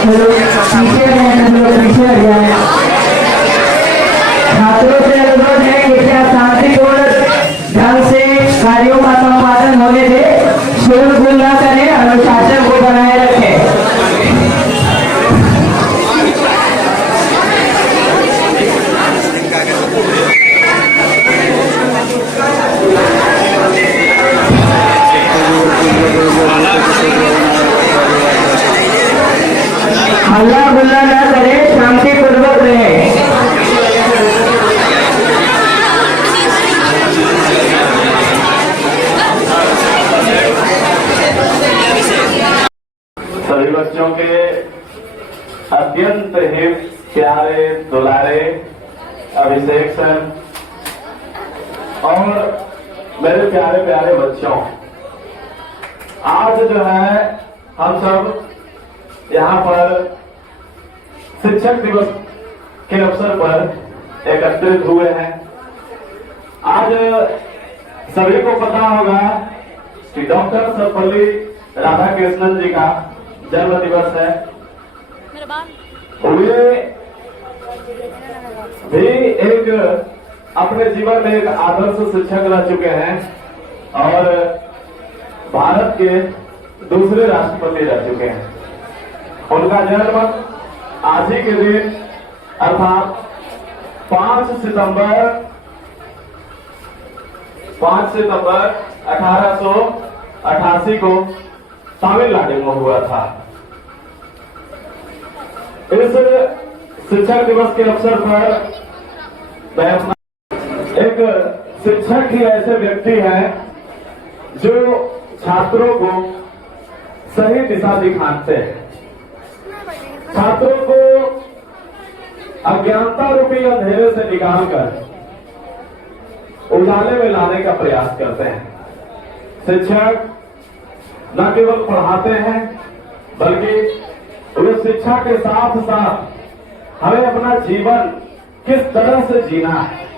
पीछे हम लोग पीछे हट जाए। छात्रों से अनुरोध है कि क्या शांतिपूर्ण ढंग से कार्यों का संपादन होने दे, शोरगुल न करें, अनुशासन को बनाए रखें। हल्ला गुल्ला न करें, शांतिपूर्वक रहे। सभी बच्चों के अत्यंत ही प्यारे दुलारे अभिषेक सर और मेरे प्यारे प्यारे बच्चों, आज जो है हम सब यहाँ पर शिक्षक दिवस के अवसर पर एकत्रित हुए हैं। आज सभी को पता होगा कि डॉक्टर सर्वपल्ली राधाकृष्णन जी का जन्म दिवस है। वे भी एक अपने जीवन में एक आदर्श शिक्षक रह चुके हैं और भारत के दूसरे राष्ट्रपति रह चुके हैं। उनका जन्म आज ही के दिन अर्थात 5 सितंबर 1888 को तमिलनाडु में हुआ था। इस शिक्षक दिवस के अवसर पर मैं एक शिक्षक ही ऐसे व्यक्ति हैं जो छात्रों को सही दिशा दिखाते हैं, छात्रों को अज्ञानता रूपी अंधेरे से निकालकर उजाले में लाने का प्रयास करते हैं। शिक्षक न केवल पढ़ाते हैं बल्कि वे शिक्षा के साथ साथ हमें अपना जीवन किस तरह से जीना है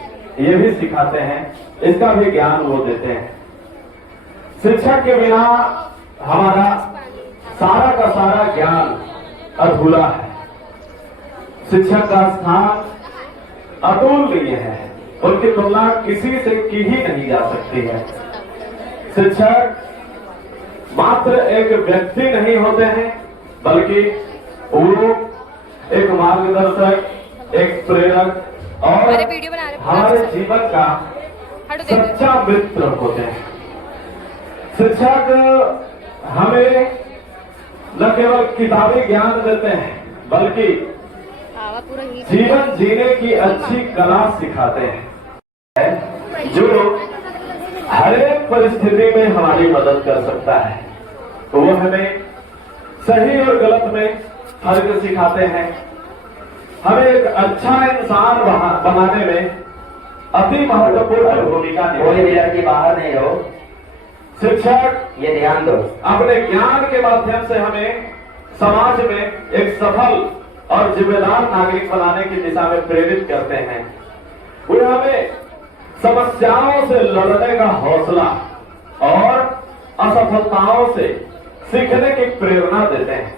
ये भी सिखाते हैं, इसका भी ज्ञान वो देते हैं। शिक्षक के बिना हमारा सारा का सारा ज्ञान अधूरा है। शिक्षक का स्थान अतुलनीय है, उनकी तुलना किसी से की ही नहीं जा सकती है। शिक्षक मात्र एक व्यक्ति नहीं होते हैं बल्कि वो एक मार्गदर्शक, एक प्रेरक और हमारे जीवन का सच्चा मित्र होते हैं। शिक्षक हमें न केवल किताबी ज्ञान देते हैं बल्कि जीवन जीने की अच्छी कला सिखाते हैं जो हर एक परिस्थिति में हमारी मदद कर सकता है। वो हमें सही और गलत में फर्क सिखाते हैं, हमें एक अच्छा इंसान बनाने में अति महत्वपूर्ण भूमिका निभाते हैं। कि बाहर नहीं रहो, शिक्षक ये ध्यान दो, अपने ज्ञान के माध्यम से हमें समाज में एक सफल और जिम्मेदार नागरिक बनाने की दिशा में प्रेरित करते हैं। वे हमें समस्याओं से लड़ने का हौसला और असफलताओं से सीखने की प्रेरणा देते हैं।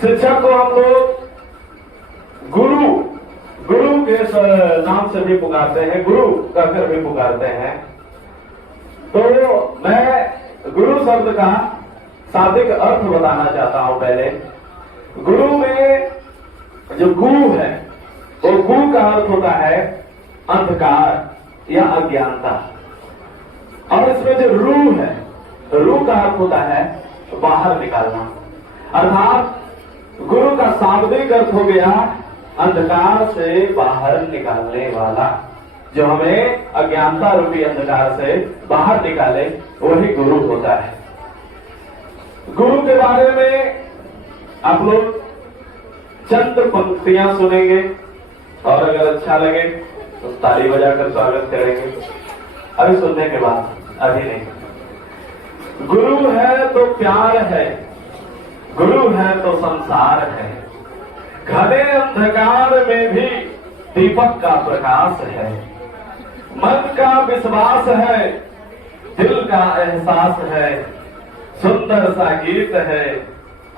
शिक्षक को हम लोग गुरु के नाम से भी पुकारते हैं, गुरु कहकर भी पुकारते हैं। तो मैं गुरु शब्द का शाब्दिक अर्थ बताना चाहता हूं। पहले गुरु में जो गु है वो गु का अर्थ होता है अंधकार या अज्ञानता, और इसमें जो रू है, रू का अर्थ होता है बाहर निकालना। अर्थात गुरु का शाब्दिक अर्थ हो गया अंधकार से बाहर निकालने वाला, जो हमें अज्ञानता रूपी अंधकार से बाहर निकाले, वही गुरु होता है। गुरु के बारे में आप लोग चंद पंक्तियां सुनेंगे और अगर अच्छा लगे तो ताली बजाकर स्वागत करेंगे। अभी सुनने के बाद, अभी नहीं। गुरु है तो प्यार है, गुरु है तो संसार है, घने अंधकार में भी दीपक का प्रकाश है, मन का विश्वास है, दिल का एहसास है, सुंदर सा गीत है,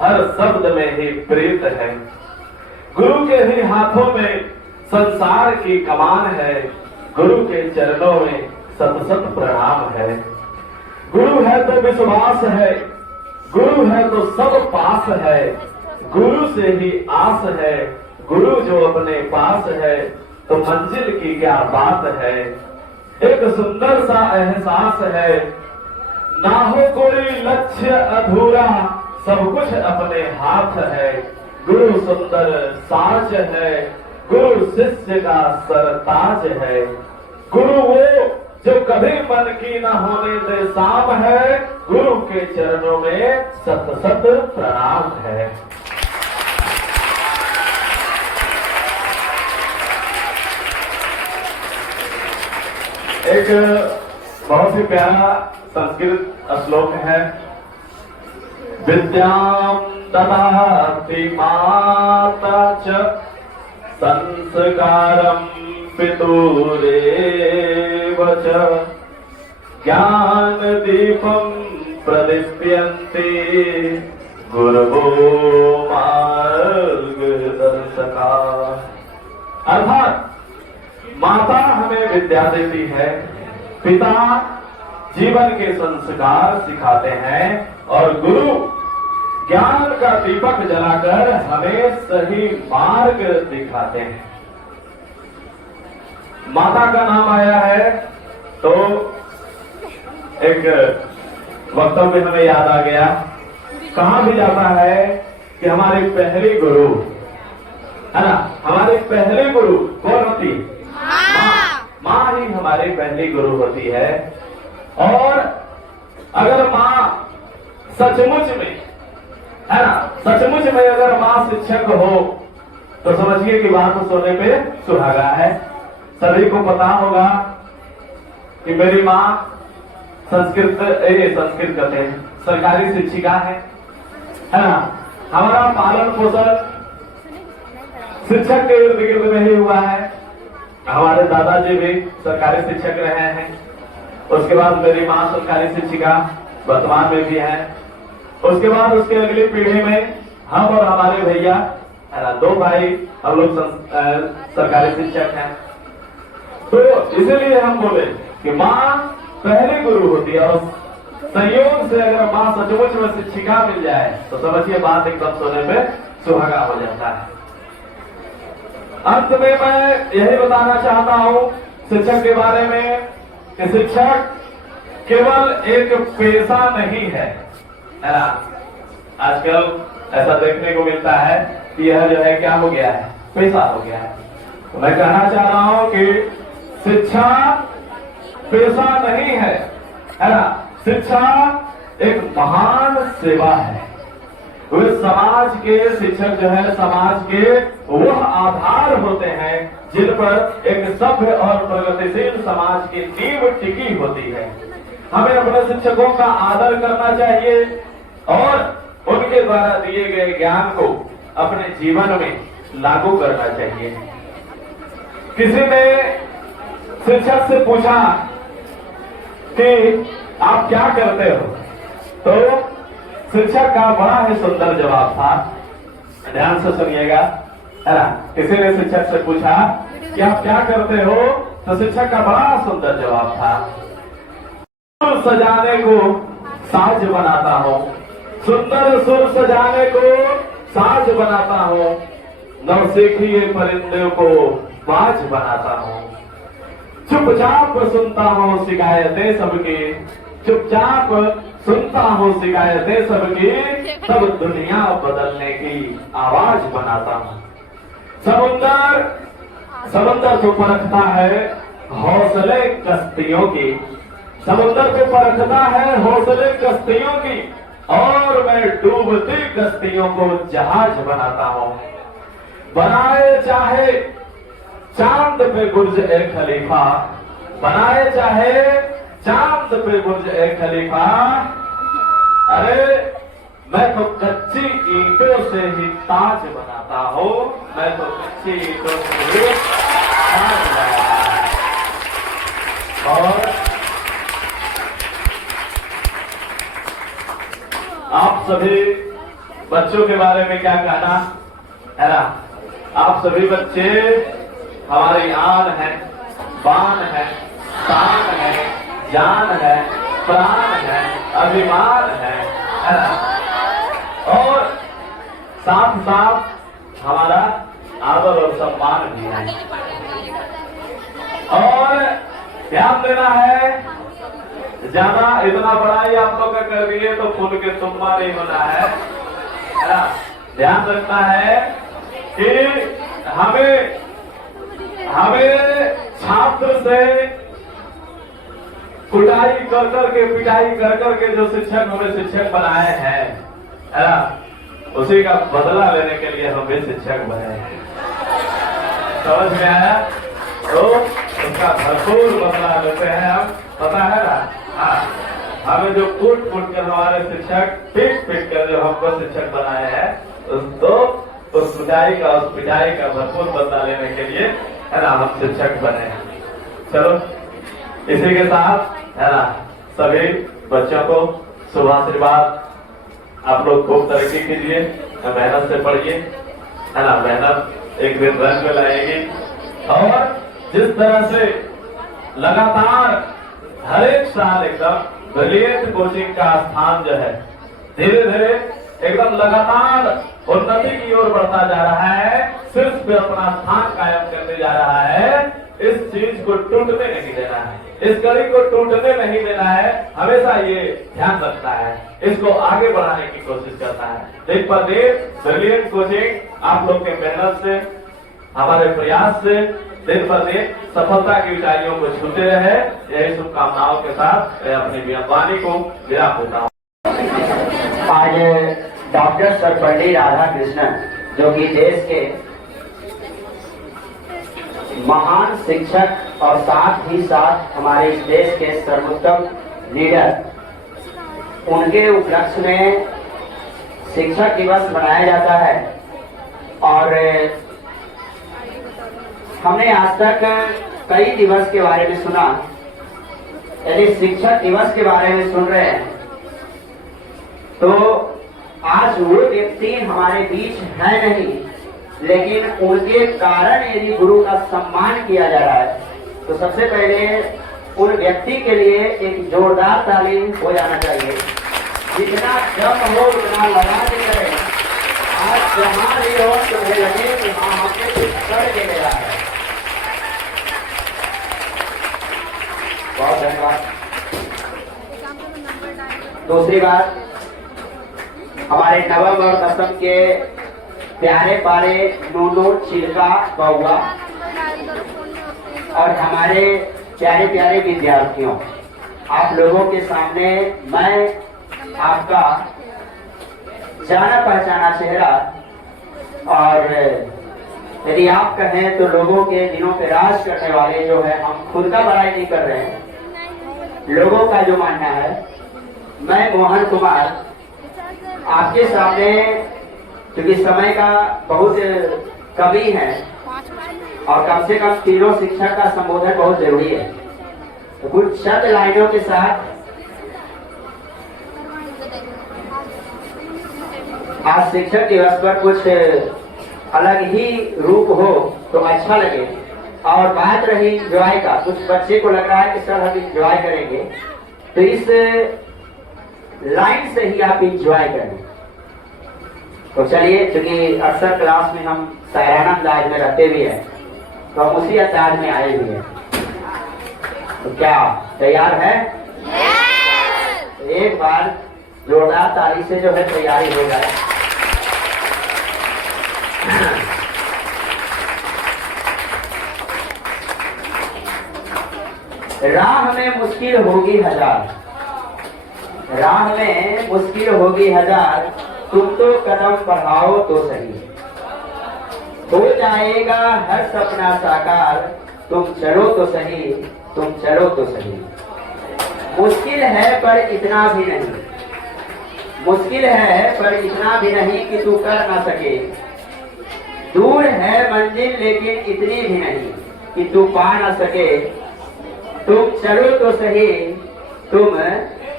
हर शब्द में ही प्रीत है। गुरु के ही हाथों में संसार की कमान है। गुरु के चरणों में सत सत प्रणाम है। गुरु है तो विश्वास है, गुरु है तो सब पास है। गुरु से ही आस है, गुरु जो अपने पास है तो मंजिल की क्या बात है। एक सुंदर सा एहसास है, ना हो कोई लक्ष्य अधूरा, सब कुछ अपने हाथ है। गुरु सुंदर साज है, गुरु शिष्य का सरताज है। गुरु वो जो कभी मन की न होने दे साम है। गुरु के चरणों में सत सत प्रणाम है। एक बहुत ही प्यारा संस्कृत श्लोक है। विद्यां ददाति माता च संस्कारं पितुरेव च ज्ञान दीपं प्रदीप्यन्ते गुरवो मार्गदर्शका। अर्थात माता हमें विद्या देती है, पिता जीवन के संस्कार सिखाते हैं और गुरु ज्ञान का दीपक जलाकर हमें सही मार्ग दिखाते हैं। माता का नाम आया है तो एक वक्तव्य हमें याद आ गया। कहा भी जाता है कि हमारी पहली गुरु है ना, हमारी पहली गुरु कौन होती है? माँ ही हमारी पहली गुरु होती है। और अगर माँ सचमुच में है ना, सचमुच में अगर माँ शिक्षक हो तो समझिए कि बात सोने पे सुहागा है। सभी को पता होगा कि मेरी माँ संस्कृत करते हैं, सरकारी शिक्षिका है ना। हमारा पालन पोषण शिक्षक के इर्द गिर्द में ही हुआ है। हमारे दादाजी भी सरकारी शिक्षक रहे हैं। उसके बाद मेरी माँ सरकारी शिक्षिका वर्तमान में भी है। उसके बाद उसके अगली पीढ़ी में हम और हमारे भैया है ना, दो भाई हम लोग सरकारी शिक्षक हैं। तो इसीलिए हम बोले कि माँ पहली गुरु होती है और संयोग से अगर माँ सचमुच में शिक्षिका मिल जाए तो समझिए बात एकदम सोने पे सुहागा हो जाता है। अंत में मैं यही बताना चाहता हूँ शिक्षक के बारे में कि शिक्षक केवल एक पेशा नहीं है ना। आजकल ऐसा देखने को मिलता है कि यह जो है क्या हो गया है, पेशा हो गया है। तो मैं कहना चाह रहा हूँ कि शिक्षा पेशा नहीं है ना। शिक्षा एक महान सेवा है। वे समाज के शिक्षक जो है समाज के वह आधार होते हैं जिन पर एक सभ्य और प्रगतिशील समाज की नींव टिकी होती है। हमें अपने शिक्षकों का आदर करना चाहिए और उनके द्वारा दिए गए ज्ञान को अपने जीवन में लागू करना चाहिए। किसी ने शिक्षक से पूछा कि आप क्या करते हो, तो शिक्षक का बड़ा ही सुंदर जवाब था। ध्यान से सुनिएगा है ना। किसी ने शिक्षक से पूछा कि आप क्या करते हो, तो शिक्षक का बड़ा सुंदर जवाब था, सुर सजाने को साज बनाता हूँ, सुंदर सुर सजाने को साज बनाता हूँ, नौसिखिए परिंदे को बाज बनाता हूँ। चुपचाप सुनता हूँ शिकायतें सबकी, चुपचाप सुनता हूँ शिकायतें सबकी, तब दुनिया बदलने की आवाज बनाता हूँ। समुंदर को परखता है हौसले कश्तियों की, समुंदर को परखता है हौसले कश्तियों की, और मैं डूबती कश्तियों को जहाज बनाता हूँ। बनाए चाहे चांद पे बुर्ज ए खलीफा, बनाए चाहे चांद पे बुर्ज ए खलीफा, अरे मैं तो कच्ची ईंटों से ही ताज बनाता हूँ, मैं तो कच्ची ईंटों से ही ताज बनाता हूँ। और आप सभी बच्चों बच्चों के बारे में क्या कहना है ना। आप सभी बच्चे हमारी आन है, बान है, शान है, जान है, प्राण है, अभिमान है ना। और साथ साथ हमारा आदर और सम्मान भी है। और ध्यान देना है, ज्यादा इतना बड़ाई आप लोग कर दिए तो फूल के तुम्बा नहीं होना है ना। ध्यान रखना है कि हमें छात्र से कुटाई कर करके, पिटाई कर करके जो शिक्षक हमें शिक्षक बनाए हैं है ना, उसी का बदला लेने के लिए हम भी शिक्षक बने हैं। समझ में आया? तो उसका भरपूर बदला लेते हैं हम, पता है ना। हाँ, हमें जो कूट कर हमारे शिक्षक पीट कर जो हमको शिक्षक बनाए हैं, तो उस पिटाई का भरपूर बदला लेने के लिए है ना हम शिक्षक बने हैं। चलो इसी के साथ है ना सभी बच्चों को शुभ आशीर्वाद। आप लोग खूब तरक्की कीजिए, मेहनत से पढ़िए है ना। मेहनत एक दिन रंग में लाएगी। और जिस तरह से लगातार हर एक साल एकदम ब्रिलियंट कोचिंग का स्थान जो है धीरे धीरे एकदम लगातार उन्नति की ओर बढ़ता जा रहा है, सिर्फ पे अपना स्थान कायम करते जा रहा है। इस चीज को टूटने नहीं देना है, इस कड़ी को टूटने नहीं देना है। हमेशा ये ध्यान रखना है, इसको आगे बढ़ाने की कोशिश करना है। दिन पर दिन ब्रिलियंट कोचिंग आप लोग के मेहनत से, हमारे प्रयास से दिन पर दिन सफलता की ऊंचाइयों को छूते रहे। यही शुभकामनाओं के साथ मैं अपनी वाणी को विराम देता हूँ। आज डॉक्टर सर्वपल्ली राधाकृष्णन जो कि देश के महान शिक्षक और साथ ही साथ हमारे इस देश के सर्वोत्तम लीडर, उनके उपलक्ष्य में शिक्षक दिवस मनाया जाता है। और हमने आज तक कई दिवस के बारे में सुना, यदि शिक्षक दिवस के बारे में सुन रहे हैं तो आज वो व्यक्ति हमारे बीच है नहीं, लेकिन उनके कारण यदि गुरु का सम्मान किया जा रहा है तो सबसे पहले उन व्यक्ति के लिए एक जोरदार तालीम हो जाना चाहिए। जितना दम हो उतना लगा के करें। आज जहां भी हो तुम्हें लगे कि हाँ हमने कुछ करके ले रहा है। बहुत धन्यवाद। दूसरी बात, हमारे नवम और दसम के प्यारे पारे नूनू, चिल्का, बउआ और हमारे प्यारे प्यारे विद्यार्थियों, आप लोगों के सामने मैं आपका जाना पहचाना चेहरा, और यदि आप कहें तो लोगों के दिनों पे राज करने वाले जो है, हम खुद का बड़ाई नहीं कर रहे हैं, लोगों का जो मानना है, मैं मोहन कुमार आपके सामने, क्योंकि समय का बहुत कमी है और कम से कम तीनों शिक्षक का संबोधन बहुत जरूरी है, तो कुछ शब्द लाइनों के साथ आज शिक्षक दिवस पर कुछ अलग ही रूप हो तो अच्छा लगे। और बात रही एंजॉय का, कुछ बच्चे को लग रहा है कि सर हम एंजॉय करेंगे, तो इस लाइन से ही आप एंजॉय करें। तो चलिए, क्योंकि अक्सर क्लास में हम सायराना अंदाज में रहते भी हैं, तो हम उसी अंदाज में आए भी हैं। तो क्या तैयार है? तो एक बार जोरदार ताली से जो है तैयारी हो जाए। राह में मुश्किल होगी हजार, राह में मुश्किल होगी हजार, तुम तो कदम बढ़ाओ तो सही, हो जाएगा हर सपना साकार, तुम चलो तो सही, तुम चलो तो सही। मुश्किल है पर इतना भी नहीं, मुश्किल है पर इतना भी नहीं कि तू कर ना सके, दूर है मंजिल लेकिन इतनी भी नहीं कि तू पा ना सके, तुम चलो तो सही, तुम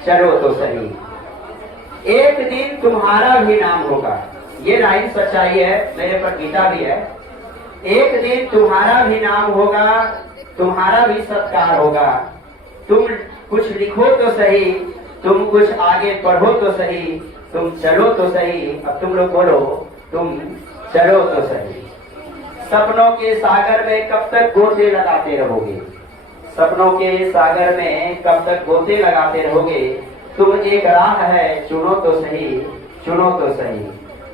चलो तो सही। एक दिन तुम्हारा भी नाम होगा, ये लाइन सच्चाई है, मेरे पर गीता भी है। एक दिन तुम्हारा भी नाम होगा, तुम्हारा भी सत्कार होगा। तुम कुछ लिखो तो सही, तुम कुछ आगे पढ़ो तो सही, तुम चलो तो सही। अब तुम लोग बोलो, तुम चलो तो सही। सपनों के सागर में कब तक गोते लगाते रहोगे? सपनों के सागर में कब तक गोते लगाते रहोगे? तुम एक राह है, चुनो तो सही, चुनो तो सही।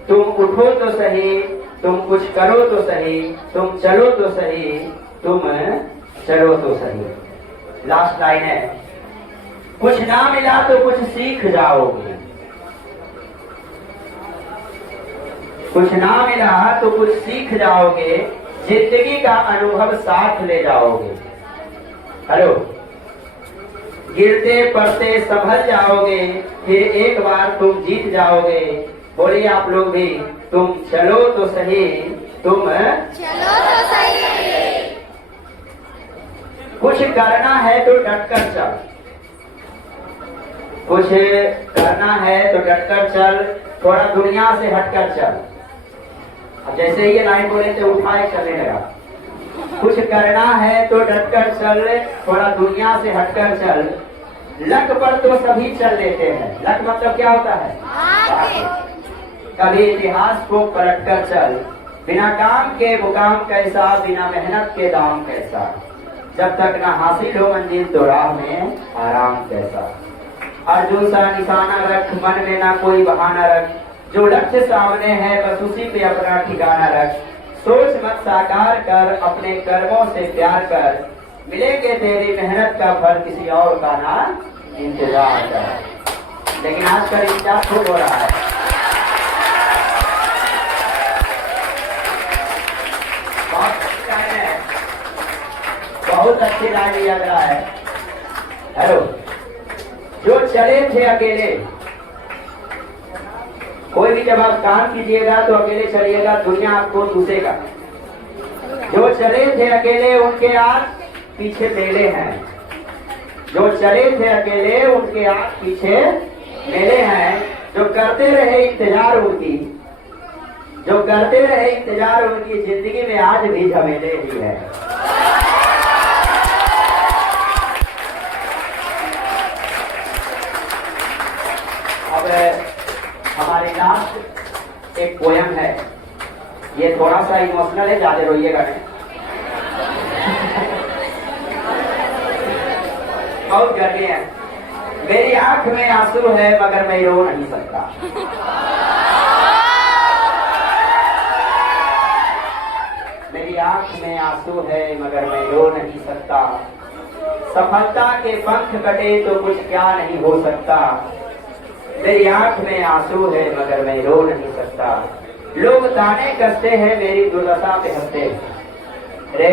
तुम उठो तो सही, तुम कुछ करो तो सही, तुम चलो तो सही, तुम चलो तो सही। लास्ट लाइन है, कुछ ना मिला तो कुछ सीख जाओगे, कुछ ना मिला तो कुछ सीख जाओगे, जिंदगी का अनुभव साथ ले जाओगे। हेलो, गिरते पड़ते संभल जाओगे, फिर एक बार तुम जीत जाओगे। बोलिए आप लोग भी, तुम चलो तो सही, तुम चलो तो सही। कुछ करना है तो डटकर चल, कुछ करना है तो डटकर चल, थोड़ा दुनिया से हटकर चल। अब जैसे ही ये लाइन बोले थे उठाए चलने लगा। कुछ करना है तो डटकर चल, थोड़ा दुनिया से हटकर चल। लक पर तो सभी चल लेते हैं, लक मतलब क्या होता है? कभी इतिहास को पलटकर चल, बिना काम के मुकाम कैसा, बिना मेहनत के दाम कैसा। जब तक ना हासिल हो मंजिल तो राह में आराम कैसा। अर्जुन सा निशाना रख, मन में ना कोई बहाना रख, जो लक्ष्य सामने है बस उसी पे अपना ठिकाना रख। सोच मत साकार कर, अपने कर्मों से प्यार कर, मिलेंगे तेरी मेहनत का फल, किसी और का ना इंतजार कर। लेकिन आजकल इंतजार खूब हो रहा है। बहुत अच्छी लाइन लग रहा है। हेलो, जो चले थे अकेले, कोई भी जब आप काम कीजिएगा तो अकेले चलिएगा, दुनिया आपको दूसेगा। जो चले थे अकेले उनके आग पीछे मेले हैं, जो चले थे अकेले उनके आग पीछे मेले हैं। जो करते रहे इंतजार उनकी, जो करते रहे इंतजार उनकी, जिंदगी में आज भी झमेले ही है। अब हमारे लास्ट एक पोयम है, ये थोड़ा सा इमोशनल है, ज्यादा रोइएगा नहीं। बहुत गर्मी है, मेरी आंख में आंसू है मगर मैं रो नहीं सकता। मेरी आंख में आंसू है मगर मैं रो नहीं सकता। सफलता के पंख कटे तो कुछ क्या नहीं हो सकता। मेरी आंख में आंसू है मगर मैं रो नहीं सकता। लोग ताने कसते हैं मेरी दुर्दशा पे हंसते हैं। रे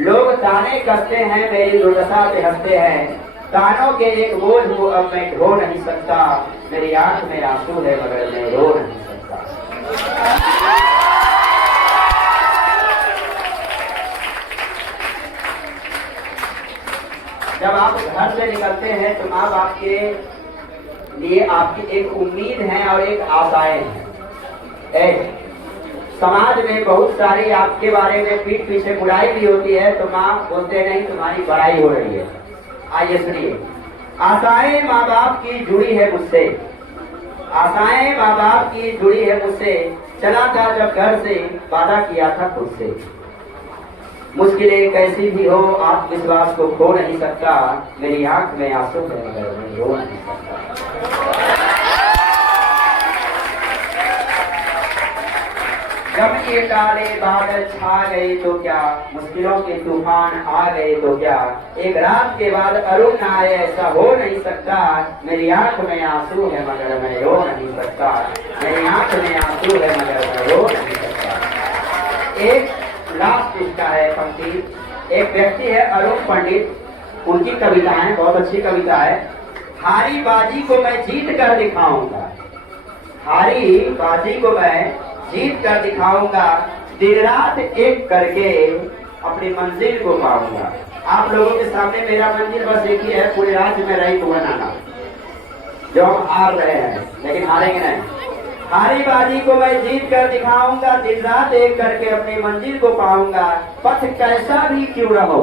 लोग ताने कसते हैं मेरी दुर्दशा पे हंसते हैं। तानों के एक बोझ हूँ अब मैं ढो नहीं सकता। मेरी आंख में आंसू है मगर मैं रो नहीं सकता। जब आप घर से निकलते हैं तो माँ बाप के लिए आपकी एक उम्मीद है और एक आशाएं हैं। समाज में बहुत सारी आपके बारे में पीठ पीछे बुराई भी होती है तो माँ बोलते नहीं तुम्हारी बड़ाई हो रही है। आइए सुनिए, आशाएं माँ बाप की जुड़ी है मुझसे, आशाएं माँ बाप की जुड़ी है मुझसे। चला था जब घर से वादा किया था खुद से। मुश्किलें कैसी भी हो आत्मविश्वास को खो नहीं सकता। मेरी आंख में आंसू है मगर मैं रो नहीं सकता। जब ये काले बादल छा गए तो क्या, मुश्किलों के तूफान आ गए तो क्या, एक रात के बाद अरुण ना आए ऐसा हो नहीं सकता। मेरी आंख में आंसू है मगर मैं रो नहीं सकता। मेरी आंख में आंसू है मगर मैं रो नहीं सकता। एक लास्ट इसका है पंक्ति, एक व्यक्ति है अरुण पंडित, उनकी कविताएं बहुत अच्छी कविता है। हारी बाजी को मैं जीत कर दिखाऊंगा, हारी बाजी को मैं जीत कर दिखाऊंगा। दिन रात एक करके अपनी मंजिल को पाऊंगा। आप लोगों के सामने मेरा मंजिल बस एक ही है, पूरे राज्य में रही को बनाना। जो हम हार रहे हैं लेकिन हारेंगे नहीं। हारी बाजी को मैं जीत कर दिखाऊंगा, दिन रात एक करके अपनी मंजिल को पाऊंगा। पथ कैसा भी क्यों न हो,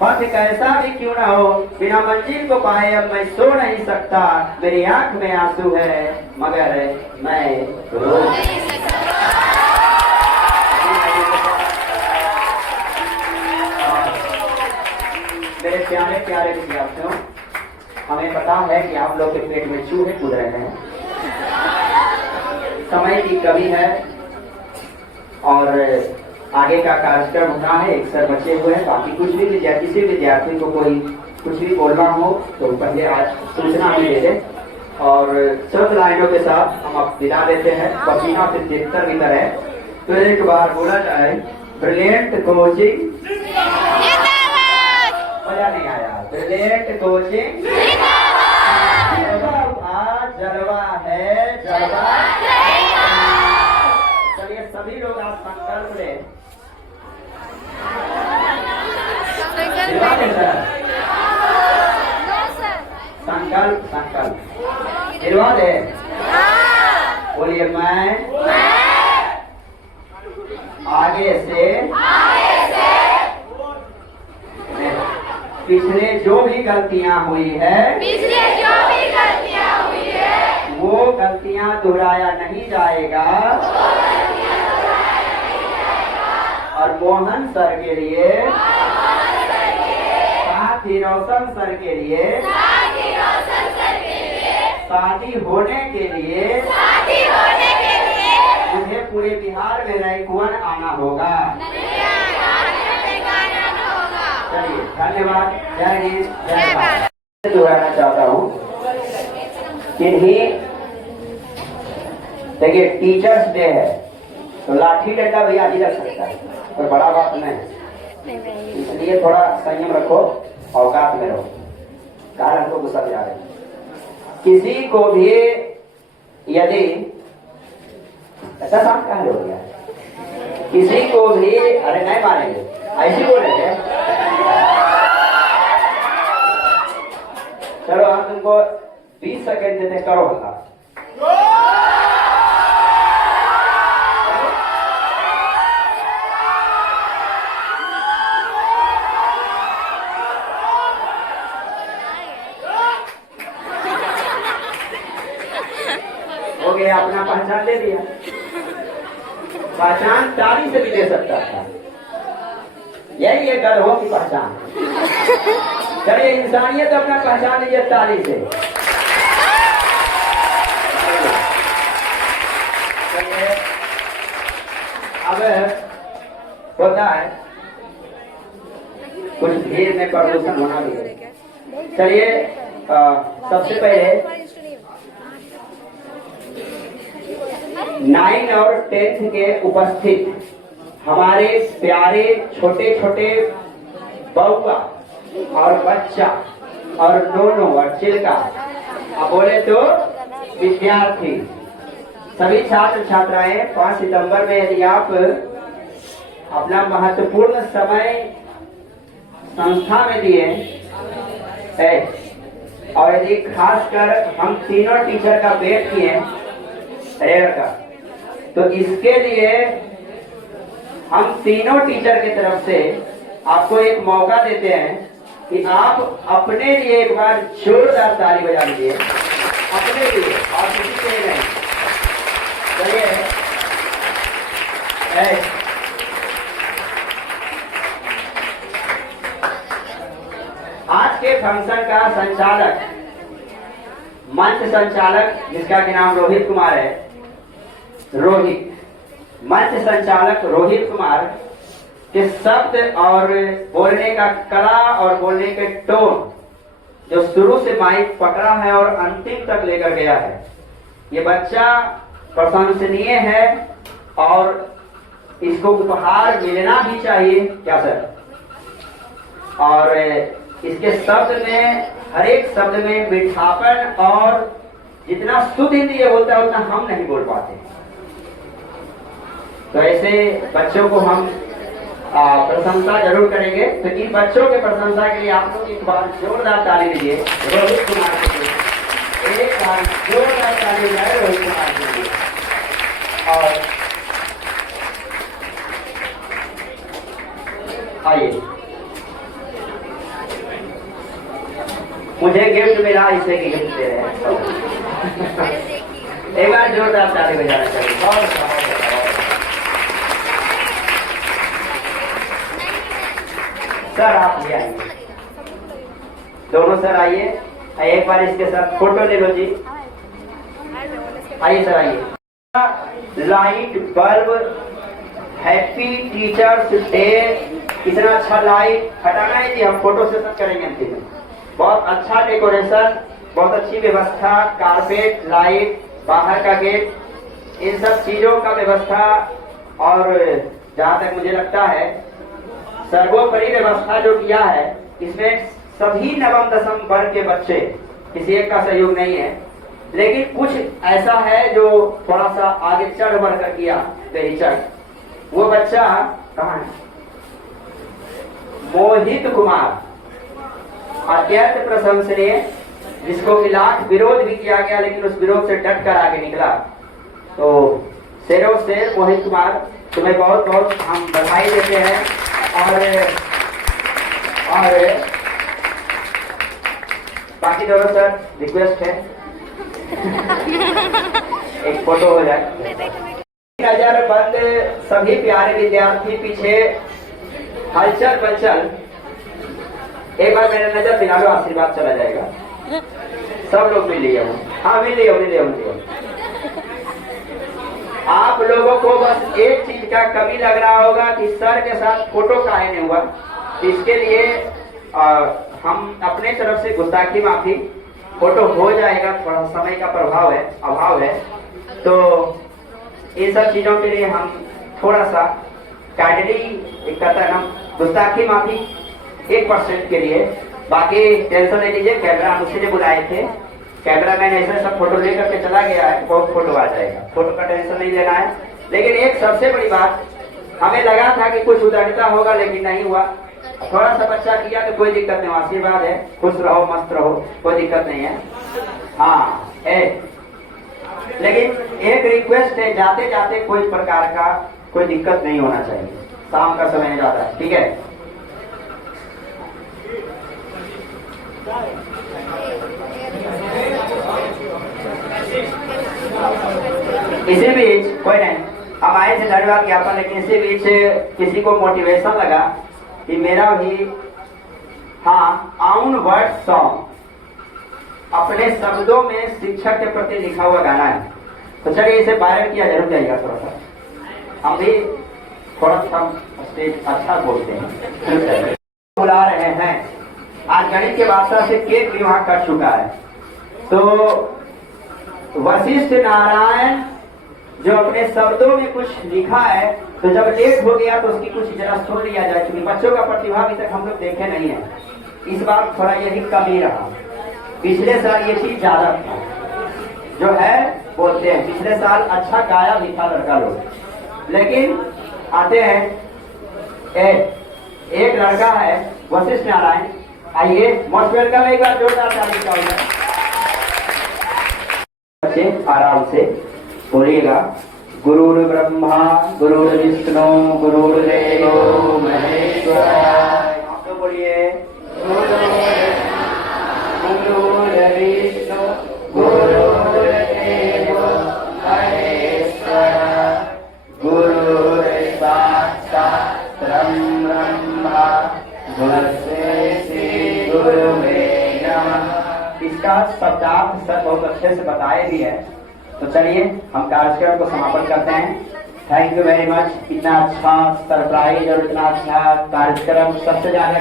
पथ कैसा भी क्यों न हो, बिना मंजिल को पाए अब मैं सो नहीं सकता। मेरी आंख में आंसू है मगर मैं रो नहीं सकता। मेरे प्यारे प्यारे विद्यार्थियों, हमें पता है कि आप लोग के पेट में चूहे कूद रहे हैं, समय की कमी है और आगे का कार्यक्रम होना है। एक सर बचे हुए हैं, बाकी कुछ भी किसी विद्यार्थी को कोई कुछ भी बोलना हो तो पहले आज सूचना हमें दे दें और चंद लाइनों के साथ हम अब विदा देते हैं। पसीना से तितर भीतर है तो एक बार बोला जाए, ब्रिलियंट कोचिंग मजा नहीं आया, ब्रिलियंट कोचिंग आज जलवा है, जलवा। चलिए सभी लोग आप संकल्प लें। संकल्प संकल्प निर्वाद है। बोलिए, मैं आगे से पिछले जो भी गलतियां हुई है, वो गलतियां दोहराया नहीं जाएगा और मोहन सर के लिए, साथ ही रोशन सर के लिए, शादी होने के लिए मुझे पूरे बिहार में रैंक 1 आना होगा। चलिए धन्यवाद, जय हिंद, जय भारत। दोहराना चाहता हूँ, देखिए टीचर्स डे है तो लाठी डंडा भी आदि रख सकता है, कोई बड़ा बात नहीं, इसलिए थोड़ा संयम रखो, औकात में रहो। कारण को गुस्सा जा रहे, किसी को भी यदि ऐसा काम कहा हो गया, किसी को भी अरे नहीं मारेंगे, ऐसी बोलेंगे। चलो हम तुमको 20 सेकेंड देते, करो हल्ला। हो गया, अपना पहचान दे दिया। पहचान ताली से भी दे सकता था, यही है गधों की पहचान। चलिए इंसानियत अपना पहचान लीजिए ताली से। अब होता है कुछ भीड़ में प्रदूषण होना भी है। चलिए सबसे पहले 9 और 10th के उपस्थित हमारे प्यारे छोटे छोटे बउआ और बच्चा और दोनों और चिल्का, अब बोले तो विद्यार्थी, सभी छात्र छात्राएं 5 सितंबर में यदि आप अपना महत्वपूर्ण समय संस्था में दिए है और यदि खासकर हम तीनों टीचर का वेट किए रेयर का, तो इसके लिए हम तीनों टीचर की तरफ से आपको एक मौका देते हैं कि आप अपने लिए एक बार जोरदार ताली बजा लीजिए, अपने लिए और किसी के लिए नहीं। चलिए आज के फंक्शन का संचालक, मंच संचालक जिसका कि नाम रोहित कुमार है, रोहित मंच संचालक रोहित कुमार के शब्द और बोलने का कला और बोलने के टोन जो शुरू से माइक पकड़ा है और अंतिम तक लेकर गया है, ये बच्चा प्रशंसनीय है और इसको उपहार मिलना भी चाहिए। क्या सर? और इसके शब्द में, हर एक शब्द में मिठापन और जितना शुद्ध हिंदी ये बोलता है उतना हम नहीं बोल पाते। तो ऐसे बच्चों को हम प्रशंसा जरूर करेंगे। तो इन बच्चों के प्रशंसा के लिए आप लोग एक बार जोरदार ताली दीजिए रोहित कुमार के लिए। एक बार जोरदार ताली बजाएं रोहित कुमार के लिए। और आइए, मुझे गिफ्ट मिला, इसे गिफ्ट दे रहे हैं। एक बार जोरदार ताली बजाना चाहिए। बहुत अच्छा, बहुत अच्छा। सर आप ये आइए, दोनों सर आइए। एक बार इसके साथ फोटो ले लो जी। आइए सर, आइए। Light bulb, happy teachers day, इतना अच्छा लाइट हटाना है जी, हम फोटो सेशन करेंगे अंतिम में। बहुत अच्छा डेकोरेशन, बहुत अच्छी व्यवस्था, कारपेट, लाइट, बाहर का गेट, इन सब चीजों का व्यवस्था। और जहाँ तक मुझे लगता है सर्वोपरि व्यवस्था जो किया है, इसमें सभी नवम दसम वर्ग के बच्चे, किसी एक का सहयोग नहीं है, लेकिन कुछ ऐसा है जो थोड़ा सा आगे चढ़ बढ़ कर किया बेहिचक। वो बच्चा कहाँ है? मोहित कुमार, अत्यंत प्रशंसनीय, जिसको कि लाख विरोध भी किया गया, लेकिन उस विरोध से डट कर आगे निकला। तो शेरों शेर मोहित कुमार, तुम्हें बहुत बहुत हम बधाई देते हैं। और बाकी दोनों सर रिक्वेस्ट है एक फोटो हो जाए। नजर बंद सभी प्यारे विद्यार्थी पीछे हलचल बलचल। एक बार मेरा नजर दिला लो, आशीर्वाद चला जाएगा। सब लोग मिल लिए हो, हाँ मिल लियो। आप लोगों को बस एक चीज का कमी लग रहा होगा कि सर के साथ फोटो काहे नहीं हुआ। इसके लिए हम अपने तरफ से गुस्ताखी माफी, फोटो हो जाएगा, थोड़ा समय का अभाव है। तो इन सब चीजों के लिए हम थोड़ा सा काइंडली हम गुस्ताखी माफी 1% के लिए। बाकी टेंशन नहीं लीजिए, कैमरा मुझसे बुलाए थे, कैमरा मैन ऐसे सब फोटो लेकर के चला गया है, बहुत फोटो आ जाएगा, फोटो का टेंशन नहीं लेना है। लेकिन एक सबसे बड़ी बात, हमें लगा था कि कुछ उदारता होगा, लेकिन नहीं हुआ। थोड़ा सा बच्चा किया तो कोई दिक्कत नहीं, आशीर्वाद है, खुश रहो, मस्त रहो, कोई दिक्कत नहीं है। हाँ लेकिन एक रिक्वेस्ट है, जाते जाते कोई प्रकार का कोई दिक्कत नहीं होना चाहिए। शाम का समय ज्यादा है, ठीक है? इसी बीच कोई नहीं, हम आए थे धन्यवाद ज्ञापन, लेकिन इसी बीच किसी को मोटिवेशन लगा कि मेरा भी आउन वर्ड सॉन्ग अपने शब्दों में शिक्षक के प्रति लिखा हुआ गाना है, तो चलिए इसे वायरल किया जरूर जाएगा। थोड़ा सा हम भी थोड़ा सा स्टेज अच्छा बोलते हैं, बुला रहे हैं। आज गणित के बादशाह से केक भी वहां कट चुका है। तो वशिष्ठ नारायण जो अपने शब्दों में कुछ लिखा है, तो जब लेट हो गया तो उसकी कुछ जरा सुन लिया जाए, क्योंकि बच्चों का प्रतिभा अभी तक हम लोग देखे नहीं है। इस बार थोड़ा यही कमी रहा, पिछले साल ये चीज ज्यादा था। जो है बोलते हैं पिछले साल अच्छा गाया भी था लड़का लोग, लेकिन आते हैं एक लड़का है वशिष्ठ नारायण। आइए मोस्ट वेलकम, एक बार जोरदार ताली का। बच्चे आराम से बोलिएगा, गुरुर् ब्रह्मा गुरुर्विष्णु गुरुर्देवो महेश्वराय। आप तो बोलिए गुरुर्विष्णु गुरुर्देवो महेश्वराय, गुरुर्साक्षात् ब्रह्मा तस्मै श्री गुरुवे नमः। इसका शब्दार्थ सर बहुत अच्छे से बताए भी है। तो चलिए हम कार्यक्रम को समापन करते हैं। Thank you very much. इतना अच्छा सरप्राइज और इतना अच्छा कार्यक्रम, सबसे ज्यादा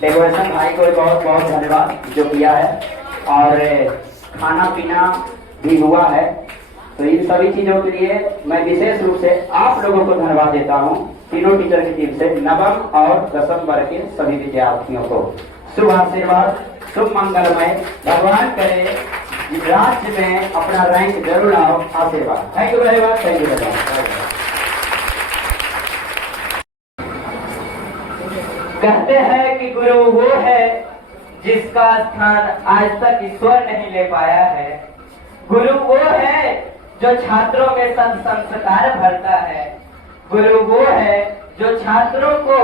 डेकोरेशन भाई को बहुत बहुत धन्यवाद जो किया है, और खाना पीना भी हुआ है। तो इन सभी चीजों के लिए मैं विशेष रूप से आप लोगों को धन्यवाद देता हूँ, तीनों टीचर की टीम से, नवम और दसम वर्ग के सभी विद्यार्थियों को शुभ आशीर्वाद, शुभ मंगलमय। भगवान करे राज्य में अपना रैंक जरूर आओ। आशीर्वाद। Thank you very much. Thank you very much. कहते हैं कि गुरु वो है जिसका स्थान आज तक ईश्वर नहीं ले पाया है। गुरु वो है जो छात्रों में संस्कार भरता है। गुरु वो है जो छात्रों को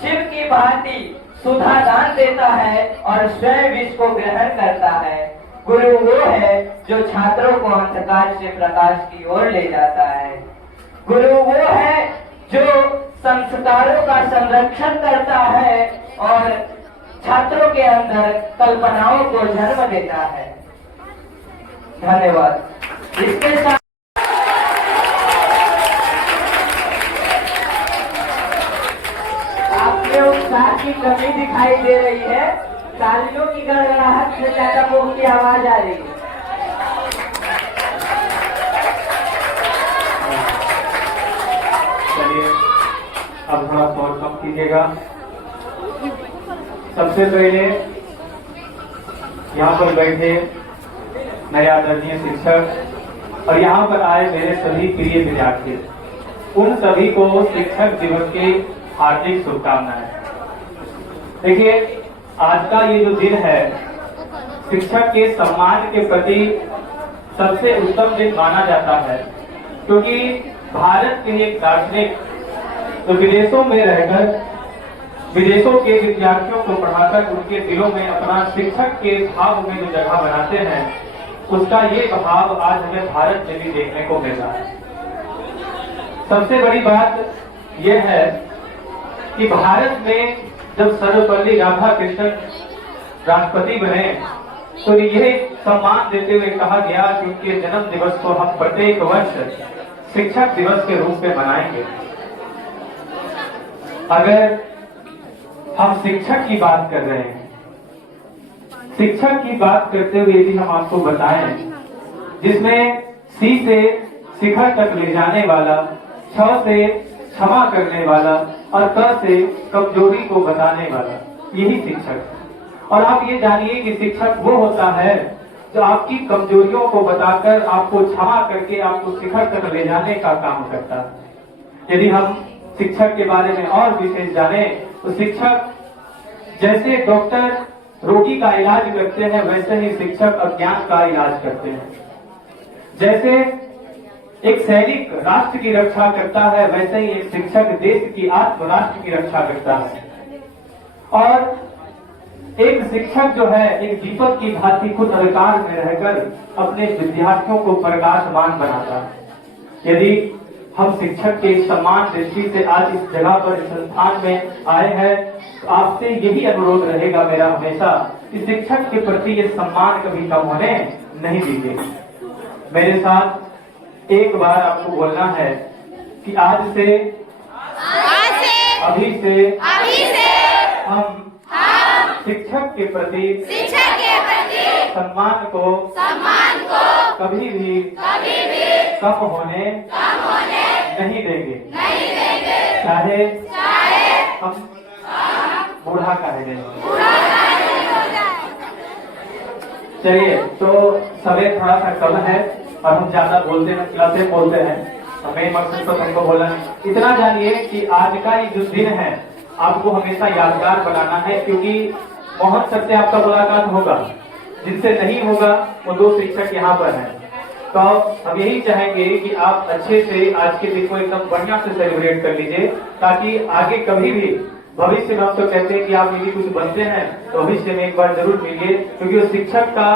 शिव की भांति सुधा दान देता है और स्वयं विष को ग्रहण करता है। गुरु वो है जो छात्रों को अंधकार से प्रकाश की ओर ले जाता है। गुरु वो है जो संस्कारों का संरक्षण करता है और छात्रों के अंदर कल्पनाओं को जन्म देता है। धन्यवाद। इसके साथ आपके उत्साह की कमी दिखाई दे रही है। तालियों की गड़गड़ाहट से ज्यादा मुंह की आवाज आ रही है। चलिए अब थोड़ा शोर कम कीजिएगा। सबसे पहले यहाँ पर बैठे मेरे आदरणीय शिक्षक और यहाँ पर आए मेरे सभी प्रिय विद्यार्थी, उन सभी को शिक्षक दिवस की हार्दिक शुभकामनाएं। देखिए, आज का ये जो दिन है शिक्षक के सम्मान के प्रति सबसे उत्तम दिन माना जाता है, क्योंकि भारत के एक दार्शनिक तो विदेशों में रहकर विदेशों के विद्यार्थियों को पढ़ाकर उनके दिलों में अपना शिक्षक के भाव में जो जगह बनाते हैं, उसका ये भाव आज हमें भारत में भी देखने को मिल रहा है। सबसे बड़ी बात यह है कि भारत में जब सर्वपल्ली राधाकृष्णन राष्ट्रपति बने तो यह सम्मान देते हुए कहा गया कि उनके जन्म दिवस को हम प्रत्येक वर्ष शिक्षक दिवस के रूप में मनाएंगे। अगर हम शिक्षक की बात कर रहे हैं, शिक्षक की बात करते हुए यदि हम आपको बताएं, जिसमें सी से शिखर तक ले जाने वाला, छ से क्षमा करने वाला और क से कमजोरी को बताने वाला, यही शिक्षक। और आप ये जानिए कि शिक्षक वो होता है जो आपकी कमजोरियों को बताकर आपको क्षमा करके आपको शिखर तक ले जाने का काम करता है। यदि हम शिक्षक के बारे में और विशेष जाने तो शिक्षक जैसे डॉक्टर रोगी का इलाज करते हैं, वैसे ही शिक्षक अज्ञान का इलाज करते हैं। जैसे एक सैनिक राष्ट्र की रक्षा करता है, वैसे ही एक शिक्षक देश की आत्म राष्ट्र की रक्षा करता है। और एक शिक्षक जो है एक दीपक की भांति खुद अंधकार में रहकर अपने विद्यार्थियों को प्रकाशमान बनाता है। यदि हम शिक्षक के सम्मान दृष्टि से आज इस जगह पर इस संस्थान में आए हैं, तो आपसे यही अनुरोध रहेगा मेरा हमेशा कि शिक्षक के प्रति ये सम्मान कभी कम होने नहीं दीजिए। मेरे साथ एक बार आपको बोलना है कि आज से अभी से हम शिक्षक के प्रति सम्मान को कभी भी कम होने नहीं देंगे, चाहे हम बूढ़ा कहे जाएंगे। चलिए, तो समय थोड़ा सा कम है और हम ज्यादा बोलते हैं, क्लासे बोलते हैं, मेन मकसद तो हमको बोलना। इतना जानिए कि आज का ये जो दिन है आपको हमेशा यादगार बनाना है, क्योंकि मोहन सर से आपका मुलाकात होगा, जिनसे नहीं होगा वो दो शिक्षक यहाँ पर हैं। तो हम यही चाहेंगे कि आप अच्छे से आज के दिन को एकदम बढ़िया से सेलिब्रेट कर लीजिए, ताकि आगे कभी भी भविष्य में हम तो कहते हैं कि आप यदि कुछ बनते हैं तो भविष्य में एक बार जरूर मिलिए, क्योंकि उस शिक्षक का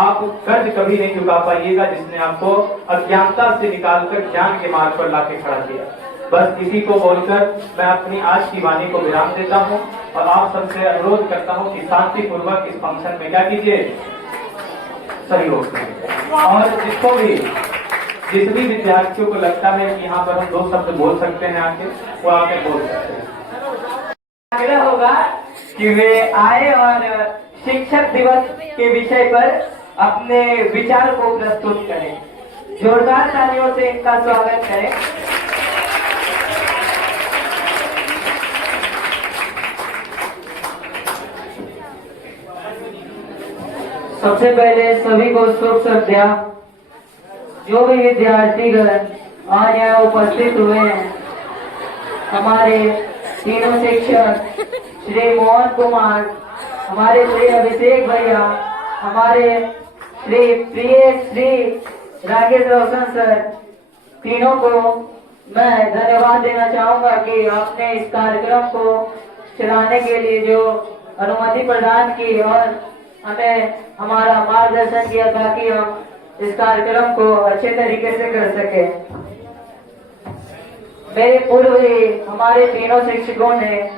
आप कर्ज कभी नहीं चुका पाइएगा जिसने आपको अज्ञानता से निकालकर ज्ञान के मार्ग पर लाके खड़ा किया। बस इसी को बोलकर मैं अपनी आज की वाणी को विराम देता हूँ और आप सबसे अनुरोध करता हूँ कि शांतिपूर्वक इस फंक्शन में क्या कीजिए, सहयोग करिए। और जिसको भी जिस भी विद्यार्थियों को लगता है कि यहाँ पर हम दो शब्द बोल सकते हैं आके, वो आके बोल सकते हैं। आग्रह होगा कि वे आए और शिक्षक दिवस के विषय पर अपने विचार को प्रस्तुत करें। जोरदार तालियों से इनका स्वागत करें। सबसे पहले सभी को शुभ संध्या। जो भी विद्यार्थीगण आज यहाँ उपस्थित हुए हैं, हमारे तीनों शिक्षक श्री मोहन कुमार, हमारे प्रिय अभिषेक भैया, हमारे श्री राकेश रोशन सर, तीनों को मैं धन्यवाद देना चाहूंगा कि आपने इस कार्यक्रम को चलाने के लिए जो अनुमति प्रदान की और हमें हमारा मार्गदर्शन किया ताकि हम इस कार्यक्रम को अच्छे तरीके से कर सके। मेरे पूर्व ही हमारे तीनों शिक्षकों ने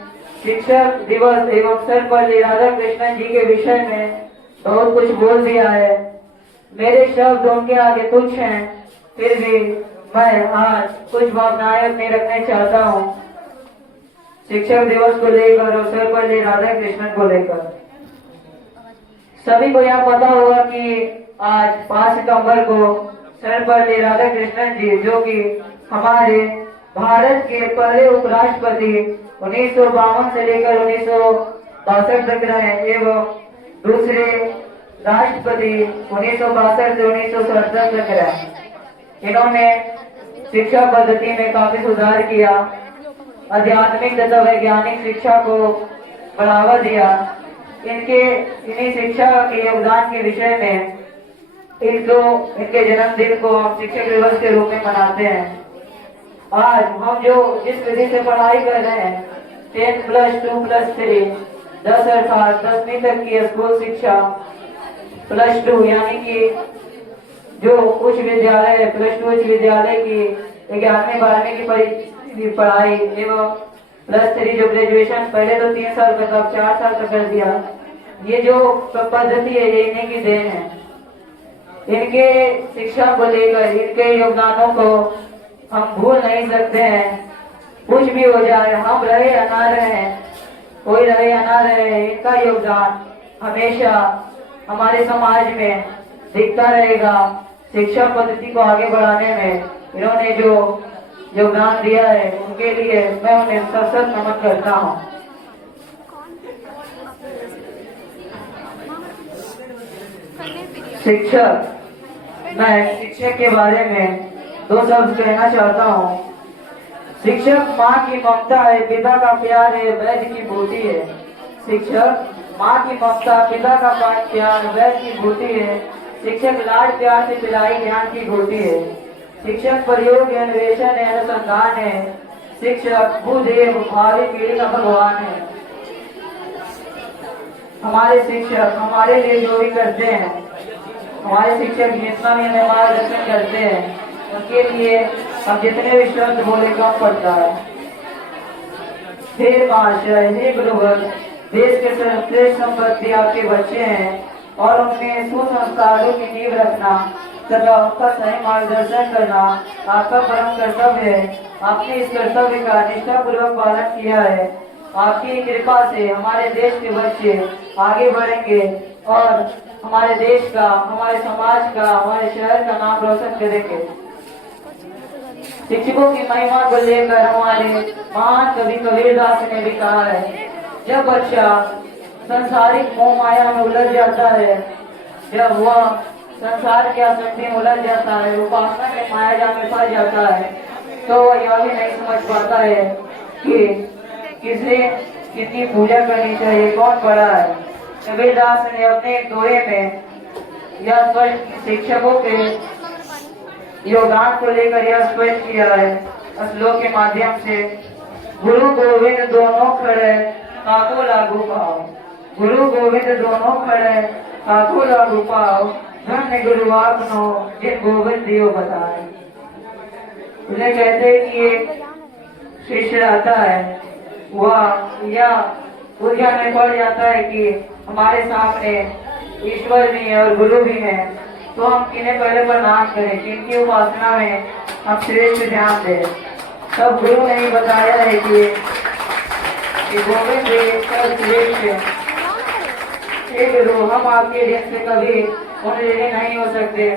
शिक्षक दिवस एवं सर्वपल्ली राधाकृष्णन जी के विषय में बहुत कुछ बोल दिया है। मेरे शब्द उनके आगे तुच्छ हैं, फिर भी मैं आज कुछ भावनाएं अपनी रखने चाहता हूँ शिक्षक दिवस को लेकर और सर्वपल्ली राधाकृष्णन को लेकर। सभी को यह पता होगा कि आज 5 सितंबर को सर्वपल्ली राधाकृष्णन जी, जो कि हमारे भारत के पहले उपराष्ट्रपति 1952 से लेकर 1962 तक रहे एवं दूसरे राष्ट्रपति 1962 से 1967 तक रहे। इन्होंने शिक्षा पद्धति में काफी सुधार किया, आध्यात्मिक तथा वैज्ञानिक शिक्षा को बढ़ावा दिया। इन्हीं शिक्षा के योगदान के विषय में इनके जन्मदिन को हम शिक्षक दिवस के रूप में मनाते हैं। आज हम जो जिस विधि से पढ़ाई कर रहे हैं 10+2+3 10 अर्थात 10वीं तक की स्कूल शिक्षा, +2 यानी कि जो उच्च विद्यालय +2 उच्च विद्यालय की 11वीं 12वीं की पढ़ाई एवं +3 जो ग्रेजुएशन, पहले तो 3 साल का था, 4 साल का कर दिया। ये जो पद्धति है ये इन्हीं की देन है। इनके शिक्षा को लेकर इनके योगदानों को हम भूल नहीं सकते हैं। कुछ भी हो जाए, हम रहे या ना रहे, कोई रहे या ना रहे, इनका योगदान हमेशा हमारे समाज में दिखता रहेगा। शिक्षा पद्धति को आगे बढ़ाने में इन्होंने जो योगदान दिया है उनके लिए मैं उन्हें सशक्त नमन करता हूँ। शिक्षक, मैं शिक्षक के बारे में 2 शब्द कहना चाहता हूँ। शिक्षक माँ की ममता है, पिता का प्यार है, वैद्य की बूटी है। शिक्षक माँ की ममता, पिता का प्यार, वैद्य की बूटी है। शिक्षक लाड प्यार से पिलाई ज्ञान की घोटी है। शिक्षक प्रयोग अन्वेषण है, अनुसंधान है। शिक्षक भूदेव भावी पीढ़ी का भगवान है। हमारे शिक्षक हमारे लिए जो भी करते हैं, हमारे शिक्षक जितना भी हमें मार्गदर्शन करते हैं, उनके लिए हम जितने भी शब्द बोले कम पड़ता है। हे महाशय, हे गुरुवर, देश के सर्वश्रेष्ठ संपत्ति आपके बच्चे हैं और उनमें सुसंस्कारों की नींव रखना तथा उनका सही मार्गदर्शन करना आपका परम कर्तव्य है। आपने इस कर्तव्य का निष्ठापूर्वक पालन किया है। आपकी कृपा से हमारे देश के बच्चे आगे बढ़ेंगे और हमारे देश का, हमारे समाज का, हमारे शहर का नाम रोशन करेंगे। शिक्षकों की महिमा को लेकर हमारे महान कवि कबीरदास ने भी कहा है, जब बच्चा संसारिक मोह माया में उलझ जाता है, जब वह संसार के आसक्ति में उलझ जाता है, उपासना के माया जाल में फंस जाता है, तो वह यह भी नहीं समझ पाता है कि किसे कितनी पूजा करनी चाहिए, कौन बड़ा है। कबीरदास ने अपने दोहे में यह स्पष्ट शिक्षकों के योगदान को लेकर यह स्पष्ट किया है श्लोक के माध्यम से। गुरु गोविंद दोनों खड़े काको लागू पाओ, गुरु गोविंद दोनों खड़े काको लागू पाओ, धन्य गुरु आपनो जिन गोविंद दियो बताए। उन्हें कहते हैं कि एक शिष्य आता है, वह या उलझन में पड़ जाता है कि हमारे सामने ईश्वर भी है और गुरु भी है, तो हम किन्हें पहले प्रणाम करें, किनकी उपासना में हम श्रेष्ठ ध्यान दें। तब गुरु ने ही बताया है कि गोविंद सर्वश्रेष्ठ है। हे गुरु, हम आपके दिन से कभी उन्नति नहीं हो सकते।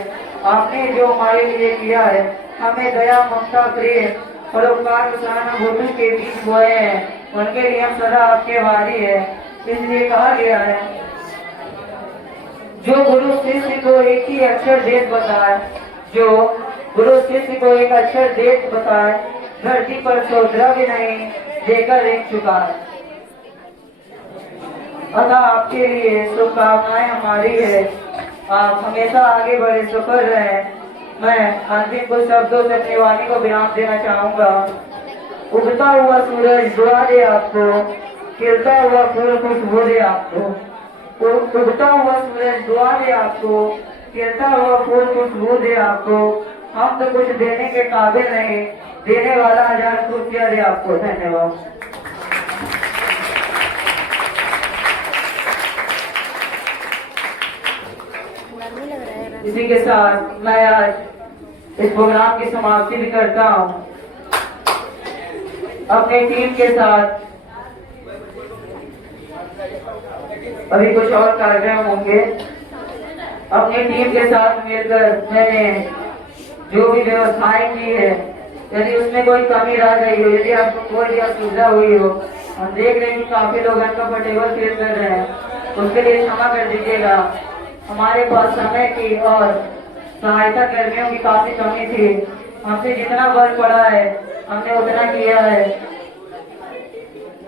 आपने जो हमारे लिए किया है, हमें दया, ममता, प्रेम, परोपकार, सहानुभूति के बीच बोए हैं, उनके लिए हम सदा आपके वारी है। इसलिए कहा गया है, जो गुरु शिष्य को एक ही अक्षर देश बताए, जो गुरु शिष्य को एक अक्षर देश बताए, धरती पर सो द्रव्य नहीं देकर एक चुका है। अतः आपके लिए शुभकामनाएं हमारी है। आप हमेशा आगे बढ़े, सफल रहे। मैं अंतिम कुछ शब्दों से अपनी वाणी को विराम देना चाहूंगा। उगता हुआ सूरज दुआ दे आपको, खिलता हुआ फूल खुशबू दे आपको। उगता हुआ सूरज दुआ दे आपको, खिलता हुआ फूल खुशबू दे आपको। हम तो कुछ देने के काबिल नहीं, देने वाला हजार खुशियां दे आपको। धन्यवाद। इसी के साथ मैं आज इस प्रोग्राम की समाप्ति भी करता हूँ। अपनी टीम के साथ अभी कुछ और कार्यक्रम होंगे। अपनी टीम के साथ मिलकर मैंने जो भी व्यवस्थाएं की है, यदि उसमें कोई कमी रह गई हो, यदि आपको कोई भी असुविधा हुई हो, हम देख रहे हैं कि काफी लोग अनकंफर्टेबल फील कर रहे हैं, उसके लिए क्षमा कर दीजिएगा। हमारे पास समय की और सहायता कर्मियों की काफी कमी थी। हमसे जितना वर्क पड़ा है हमने उतना किया है।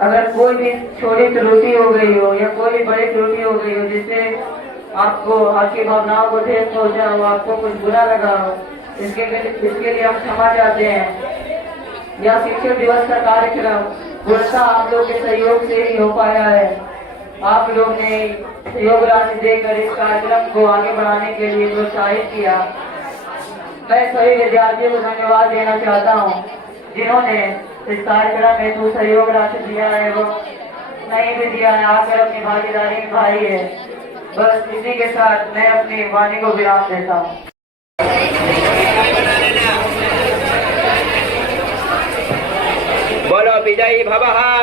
अगर कोई भी छोटी त्रुटि हो गई हो या कोई भी बड़ी त्रुटि हो गई हो जिससे आपको आपकी भावनाओं को ठेस पहुंचा हो, आपको कुछ बुरा लगा हो, इसके लिए हम क्षमा चाहते हैं। यह शिक्षक दिवस का कार्यक्रम पूर्णतः आप लोग के सहयोग से ही हो पाया है। आप लोग ने सहयोग राशि देकर इस कार्यक्रम को आगे बढ़ाने के लिए प्रोत्साहित किया। मैं सभी विद्यार्थियों को धन्यवाद देना चाहता हूँ जिन्होंने इस कार्यक्रम में जो सहयोग राशि दिया है वो नहीं भी दिया है, आकर अपनी भागीदारी निभाई है। बस इसी के साथ मैं अपनी वाणी को विराम देता हूँ। बोलो विजयी भवः।